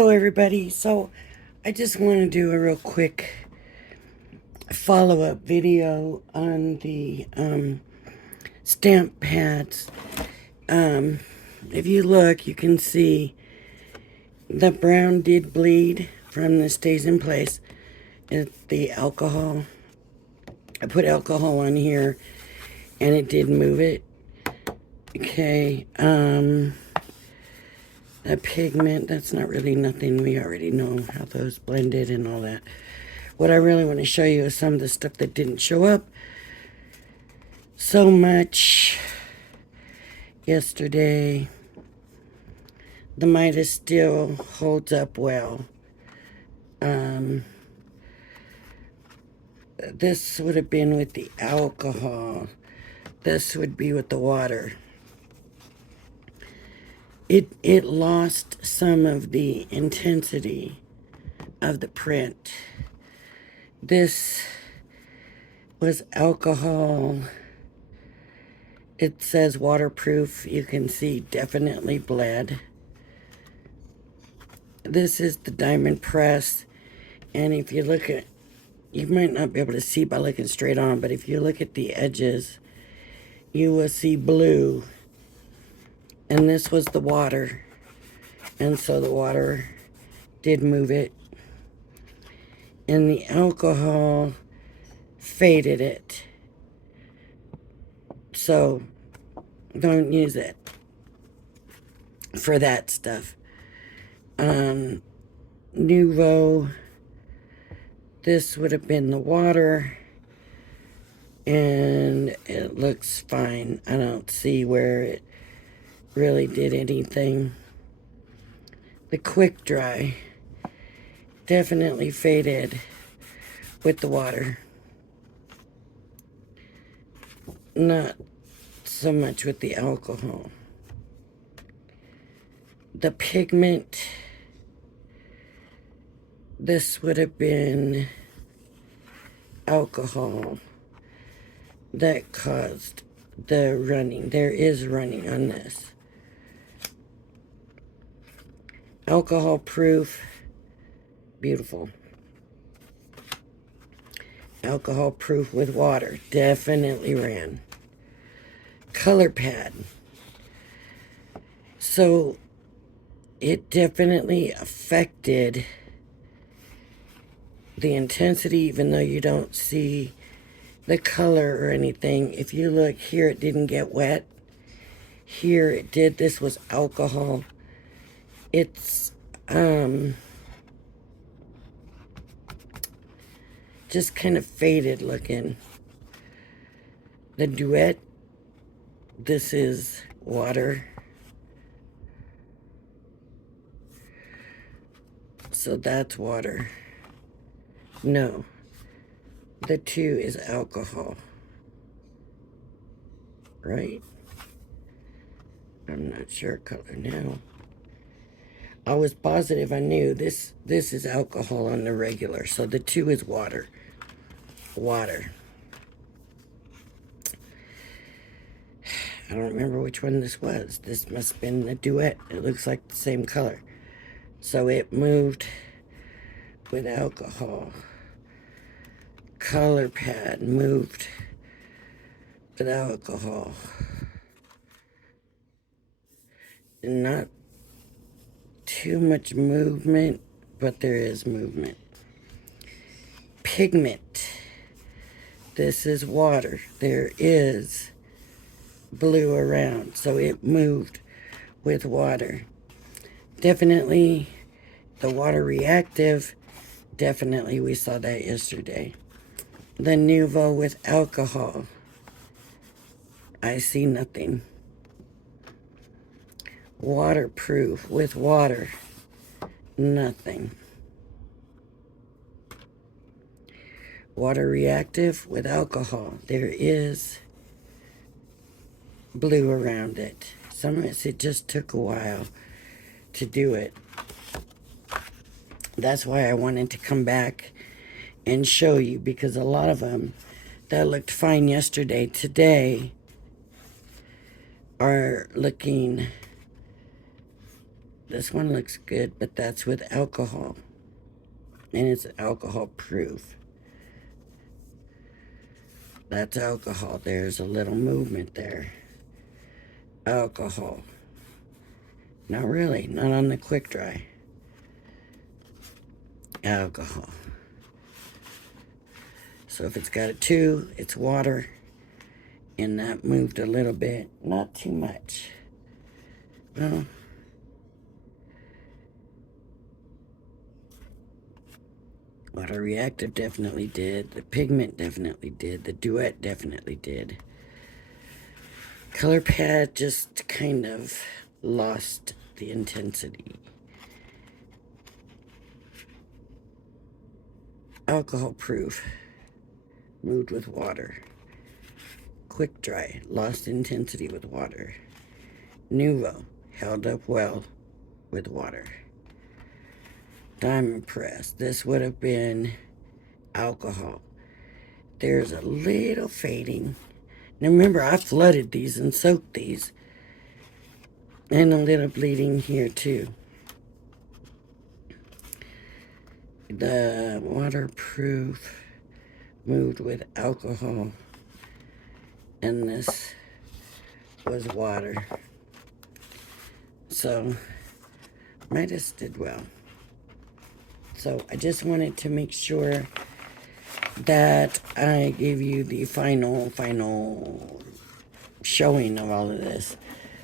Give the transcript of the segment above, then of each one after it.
Hello everybody. So I just want to do a real quick follow-up video on the stamp pads. If you look, you can see the brown did bleed from the stays in place. It's the alcohol. I put alcohol on here and it did move it. Okay, a pigment, that's not really nothing. We already know how those blended and all that. What I really want to show you is some of the stuff that didn't show up so much yesterday. The Midas still holds up well. This would have been with the alcohol. This would be with the water. It lost some of the intensity of the print. This was alcohol. It says waterproof. You can see definitely bled. This is the diamond press. And if you look at, you might not be able to see by looking straight on, but if you look at the edges, you will see blue. And this was the water. And so the water did move it. And the alcohol faded it. So don't use it for that stuff. Nouveau, this would have been the water. And it looks fine. I don't see where it really did anything. The quick dry definitely faded with the water. Not so much with the alcohol. The pigment, this would have been alcohol that caused the running. There is running on this. Alcohol proof, beautiful. Alcohol proof with water, definitely ran. Color pad. So it definitely affected the intensity, even though you don't see the color or anything. If you look here, it didn't get wet. Here it did. This was alcohol. It's just kind of faded looking. The duet, this is water. So that's water. No, the two is alcohol, right? I'm not sure color now. I was positive I knew this is alcohol on the regular, so the two is water. Water. I don't remember which one this was. This must have been the duet. It looks like the same color. So it moved with alcohol. Color pad moved with alcohol. Not too much movement, but there is movement. Pigment. This is water. There is blue around, so it moved with water. Definitely the water reactive, definitely we saw that yesterday. The Nouveau with alcohol, I see nothing. Waterproof with water, nothing. Water reactive with alcohol, there is blue around it. Some of it just took a while to do it. That's why I wanted to come back and show you, because a lot of them that looked fine yesterday, today are looking This one looks good, but that's with alcohol. And it's alcohol proof. That's alcohol. There's a little movement there. Alcohol. Not really. Not on the quick dry. Alcohol. So if it's got a 2, it's water. And that moved a little bit. Not too much. Well, water reactive definitely did. The pigment definitely did. The duet definitely did. Color pad just kind of lost the intensity. Alcohol proof. Moved with water. Quick dry. Lost intensity with water. Nuvo. Held up well with water. Diamond press. This would have been alcohol. There's a little fading. Now remember, I flooded these and soaked these. And a little bleeding here too. The waterproof moved with alcohol. And this was water. So, Midas did well. So, I just wanted to make sure that I gave you the final showing of all of this.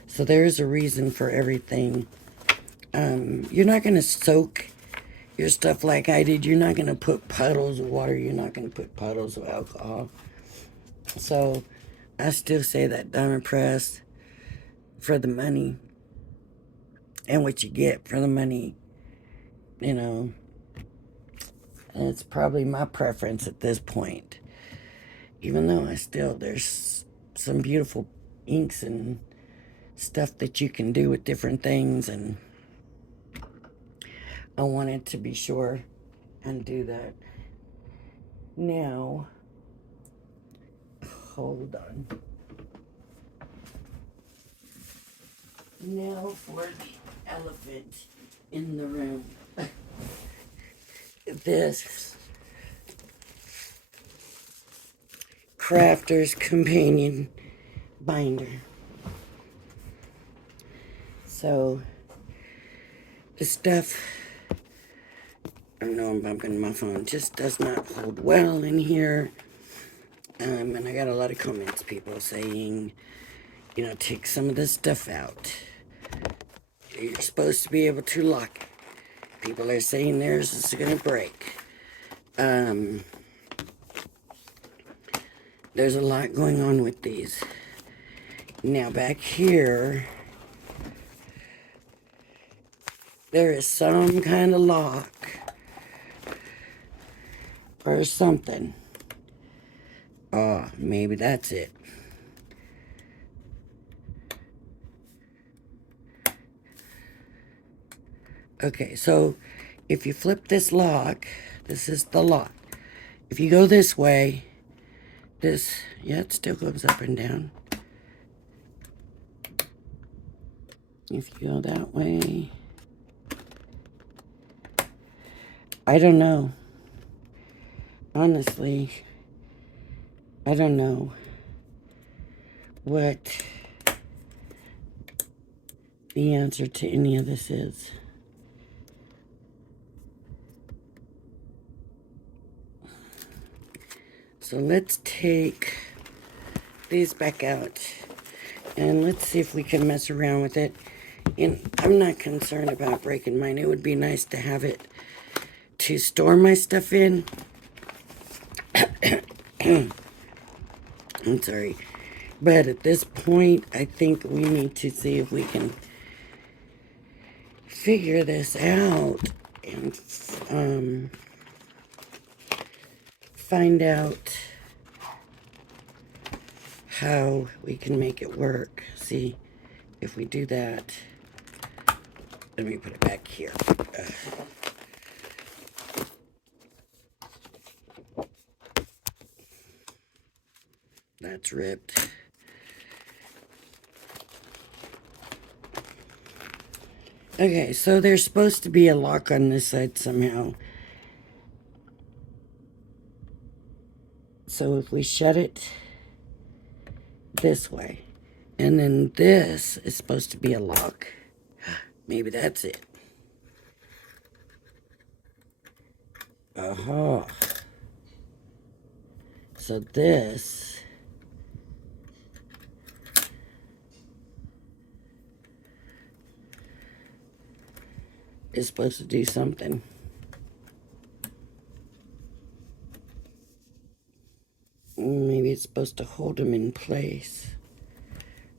So, there's a reason for everything. You're not going to soak your stuff like I did. You're not going to put puddles of water. You're not going to put puddles of alcohol. So, I still say that diamond press for the money and what you get for the money, you know, and it's probably my preference at this point. Even though there's some beautiful inks and stuff that you can do with different things, and I wanted to be sure and do that. Now, hold on. Now for the elephant in the room. This Crafter's Companion binder. So, the stuff, I know I'm bumping my phone, just does not hold well in here. And I got a lot of comments, people saying, you know, take some of this stuff out. You're supposed to be able to lock it. People are saying theirs is going to break. There's a lot going on with these. Now back here, there is some kind of lock or something. Oh, maybe that's it. Okay, so if you flip this lock, this is the lock. If you go this way, yeah, it still goes up and down. If you go that way, I don't know. Honestly, I don't know what the answer to any of this is. So let's take these back out and let's see if we can mess around with it. And I'm not concerned about breaking mine. It would be nice to have it to store my stuff in. I'm sorry. But at this point, I think we need to see if we can figure this out and find out how we can make it work. See, if we do that, let me put it back here. That's ripped. Okay, so there's supposed to be a lock on this side somehow. So if we shut it this way, and then this is supposed to be a lock. Maybe that's it. Uh-huh. So this is supposed to do something. Maybe it's supposed to hold them in place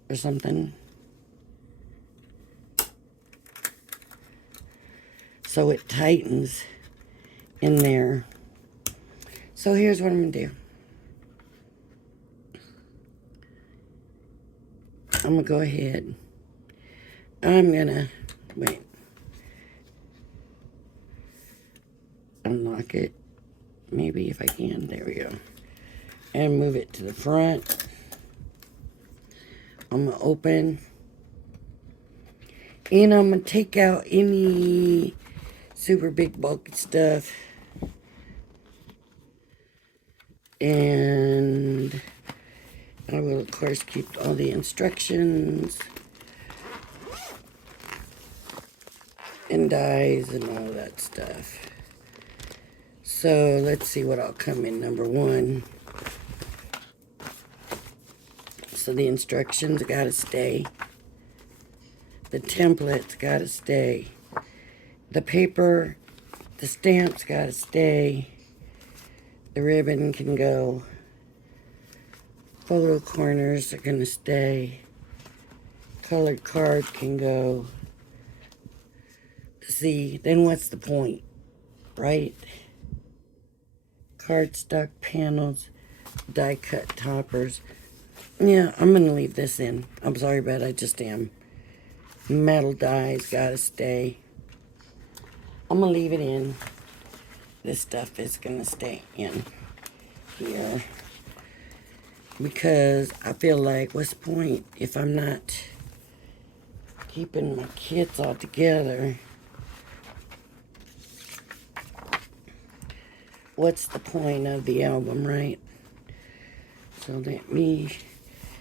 or something. So it tightens in there. So here's what I'm going to do. I'm going to go ahead. I'm going to, wait. Unlock it. Maybe if I can. There we go. And move it to the front. I'm going to open. And I'm going to take out any super big bulky stuff. And I will, of course, keep all the instructions and dies and all that stuff. So let's see what I'll come in. Number 1. So the instructions got to stay. The templates got to stay. The paper, the stamps got to stay. The ribbon can go. Photo corners are going to stay. Colored card can go. See, then what's the point, right? Cardstock panels, die cut toppers. Yeah, I'm going to leave this in. I'm sorry, but I just am. Metal dies got to stay. I'm going to leave it in. This stuff is going to stay in here. Because I feel like, what's the point if I'm not keeping my kits all together? What's the point of the album, right? So let me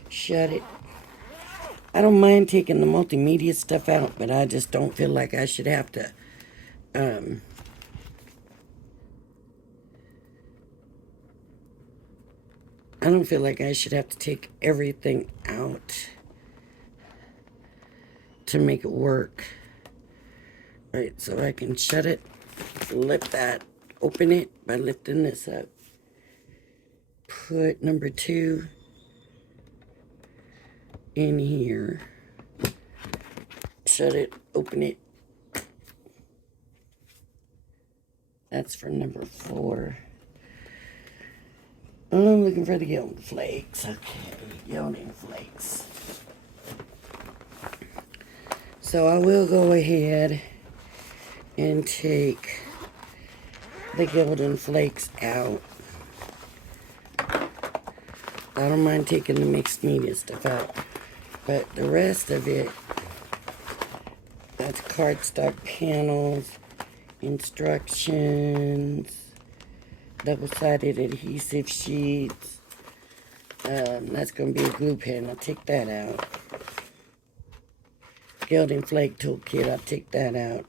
shut it. I don't mind taking the multimedia stuff out, but I just don't feel like I should have to I don't feel like I should have to take everything out to make it work. Right, so I can shut it, lift that, open it by lifting this up. Put number 2 in here. Shut it, open it. That's for number 4. I'm looking for the yolk flakes. Okay, yolk flakes. So I will go ahead and take the golden flakes out. I don't mind taking the mixed media stuff out. But the rest of it, that's cardstock panels, instructions, double-sided adhesive sheets. That's going to be a glue pen. I'll take that out. Gilding flake toolkit. I'll take that out.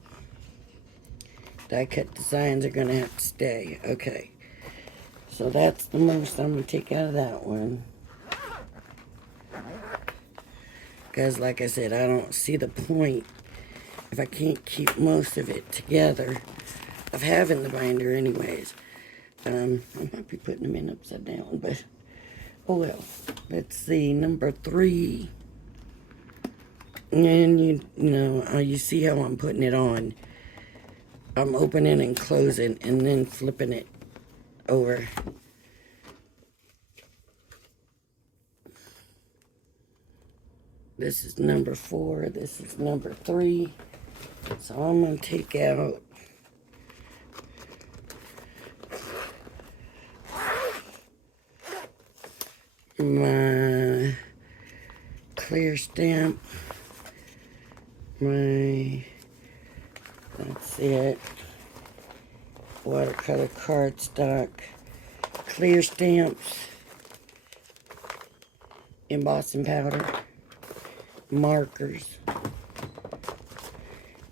Die cut designs are going to have to stay. Okay. So that's the most I'm going to take out of that one. Because like I said, I don't see the point, if I can't keep most of it together, of having the binder anyways. I might be putting them in upside down, but oh well. Let's see, number 3. And you know, you see how I'm putting it on. I'm opening and closing and then flipping it over. This is number 4. This is number 3. So I'm going to take out my clear stamp, my That's it. Watercolor cardstock, clear stamps, embossing powder, markers,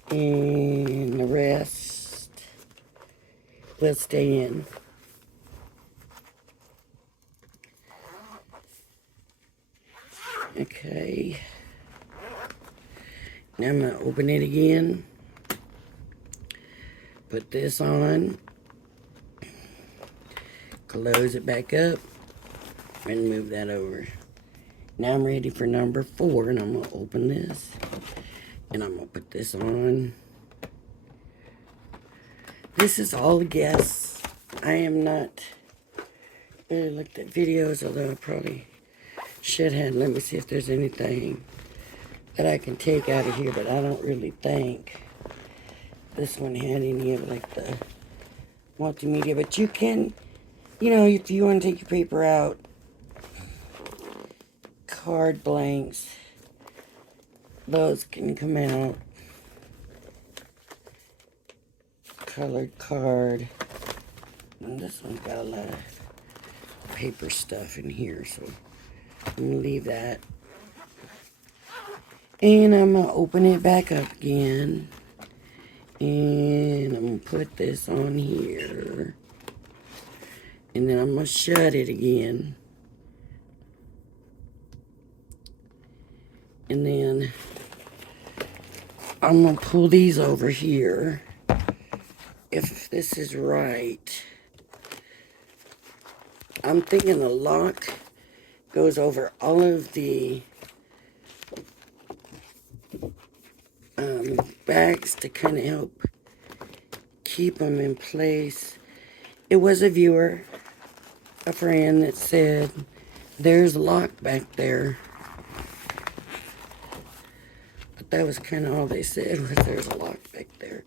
and the rest will stay in. Okay. Now I'm going to open it again. Put this on. Close it back up. And move that over. Now I'm ready for number 4. And I'm going to open this. And I'm going to put this on. This is all a guess. I am not really looked at videos, although I probably should have. Let me see if there's anything that I can take out of here, but I don't really think this one had any of like the multimedia. But you can, you know, if you want to take your paper out, card blanks, those can come out. Colored card. And this one's got a lot of paper stuff in here, so I'm going to leave that. And I'm going to open it back up again. And I'm going to put this on here. And then I'm going to shut it again. And then I'm going to pull these over here. If this is right, I'm thinking the lock goes over all of the bags to kind of help keep them in place. It was a viewer, a friend, that said there's a lock back there. But that was kind of all they said, was there's a lock back there.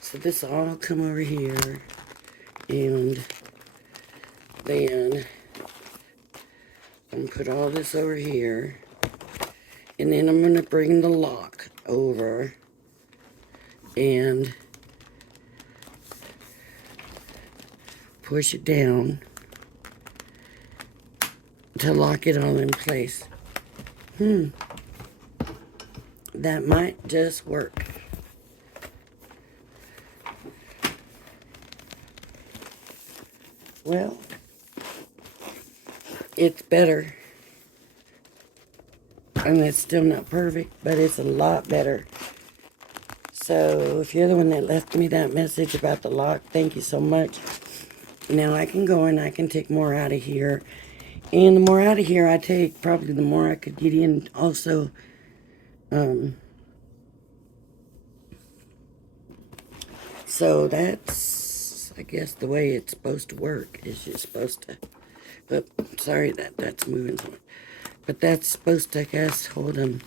So this will all come over here, and then I'm going to put all this over here, and then I'm going to bring the lock over and push it down to lock it all in place. That might just work. Well, it's better. And it's still not perfect, but it's a lot better. So if you're the one that left me that message about the lock, thank you so much. Now I can go and I can take more out of here. And the more out of here I take, probably the more I could get in also. So that's, I guess, the way it's supposed to work. Is you're supposed to, sorry, that's moving so much. But that's supposed to, I guess, hold them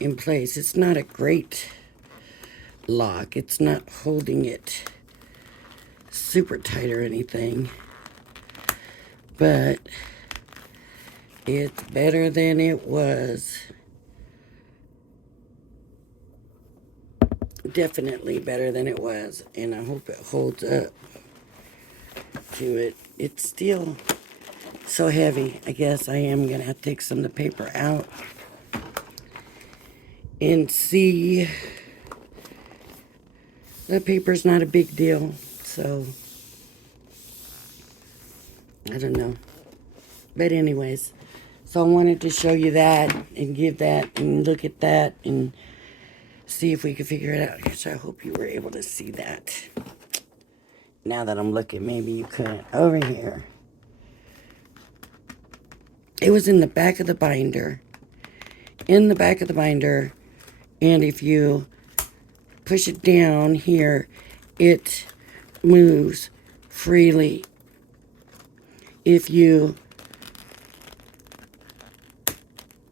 in place. It's not a great lock. It's not holding it super tight or anything. But it's better than it was. Definitely better than it was. And I hope it holds up to it. It's still so heavy. I guess I am going to have to take some of the paper out and see. The paper's not a big deal, so I don't know. But anyways, so I wanted to show you that and give that and look at that and see if we could figure it out. So I hope you were able to see that. Now that I'm looking, maybe you couldn't. Over here. It was in the back of the binder. In the back of the binder. And if you push it down here, it moves freely. If you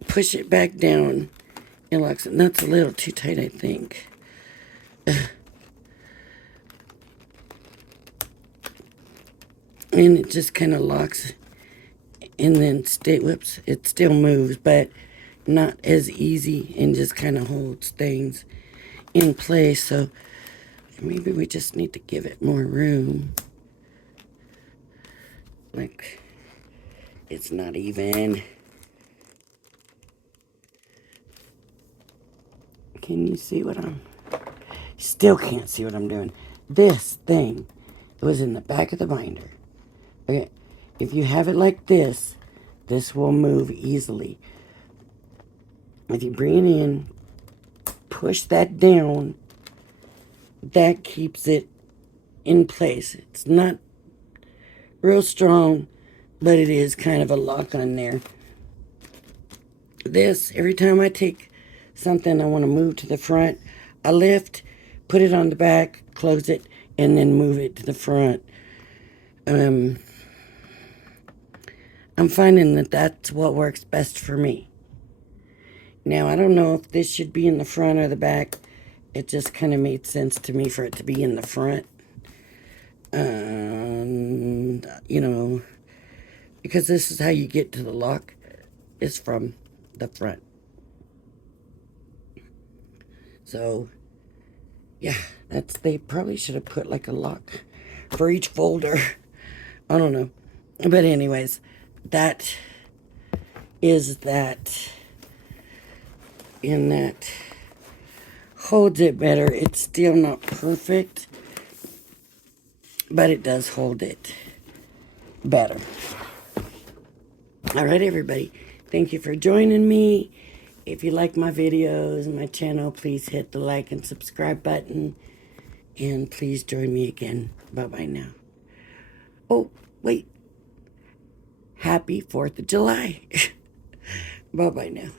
push it back down, it locks it. That's a little too tight, I think. And it just kind of locks, and then it still moves, but not as easy and just kind of holds things in place. So maybe we just need to give it more room. Like, it's not even. Can you see what I'm... Still can't see what I'm doing. This thing was in the back of the binder. Okay, if you have it like this, this will move easily. If you bring it in, push that down, that keeps it in place. It's not real strong, but it is kind of a lock on there. This, every time I take something I want to move to the front, I lift, put it on the back, close it, and then move it to the front. I'm finding that that's what works best for me. Now, I don't know if this should be in the front or the back. It just kind of made sense to me for it to be in the front. You know, because this is how you get to the lock, is from the front. So, yeah, they probably should have put like a lock for each folder. I don't know. But anyways, that is that. And that holds it better. It's still not perfect, but it does hold it better. All right, everybody. Thank you for joining me. If you like my videos and my channel, please hit the like and subscribe button. And please join me again. Bye-bye now. Oh, wait. Happy 4th of July. Bye-bye now.